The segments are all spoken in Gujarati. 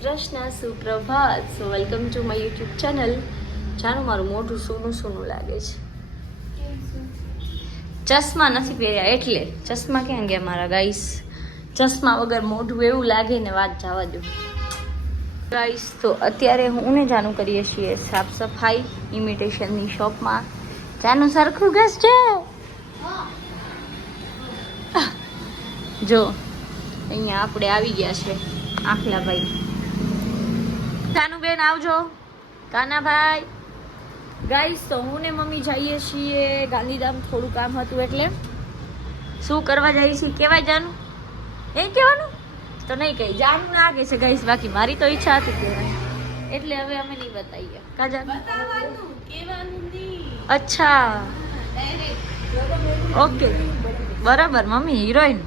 Krishna સુપ્રભાત. So welcome to my YouTube channel જાનું મારું મોઢું સોનું સોનું લાગે છે. ચશ્મા નથી પહેર્યા, એટલે ચશ્મા ક્યાં ગયા મારા ગાઈસ ચશ્મા વગર મોઢું એવું લાગે ને વાત જવા દો. ગાઈસ તો અત્યારે હું ને જાણું કરીએ છીએ સાફ સફાઈ ઇમિટેશનની શોપમાં જાનું સરખું ઘસ છે? જો, અહીંયા આપણે આવી ગયા છે આખલાભાઈ. કાનુબેન આવજો. કાનાભાઈ ગાઈસ તો હું ને મમ્મી જઈએ છીએ. ગાંધીધામ થોડું કામ હતું એટલે. શું કરવા જઈએ છીએ કેવાય જાનું? એ કહેવાનું? તો નહીં કહી જાનું ના કે છે ગાઈસ બાકી મારી તો ઈચ્છા હતી કહેવાય એટલે હવે અમે નહીં બતાવીએ. કા જાનું બતાવવાનું કહેવાનું નહીં. અચ્છા. ઓકે. બરાબર મમ્મી હિરોઈન.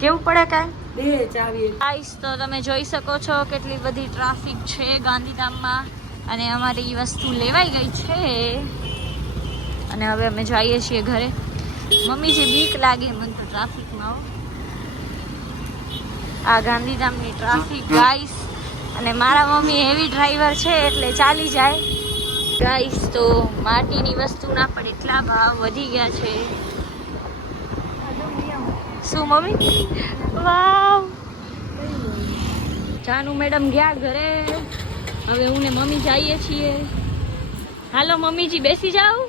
કેવું પડે કાંઈ? બે ગાઈસ તો તમે જોઈ શકો છો કેટલી બધી ટ્રાફિક છે ગાંધીધામમાં. અને અમારી વસ્તુ લેવાઈ ગઈ છે. અને હવે અમે જઈએ છીએ ઘરે. મમ્મી, જે બીક લાગે મને તો ટ્રાફિકમાં આ ગાંધીધામની ટ્રાફિક ગાઈસ અને મારા મમ્મી હેવી ડ્રાઈવર છે એટલે ચાલી જાય. ગાઈસ તો માટીની વસ્તુના પણ એટલા ભાવ વધી ગયા છે. શું, મમ્મી? વાવ. જાનુ મેડમ ગયા ઘરે. હવે હું ને મમ્મી જઈએ છીએ. હાલો, મમ્મીજી, બેસી જાઓ.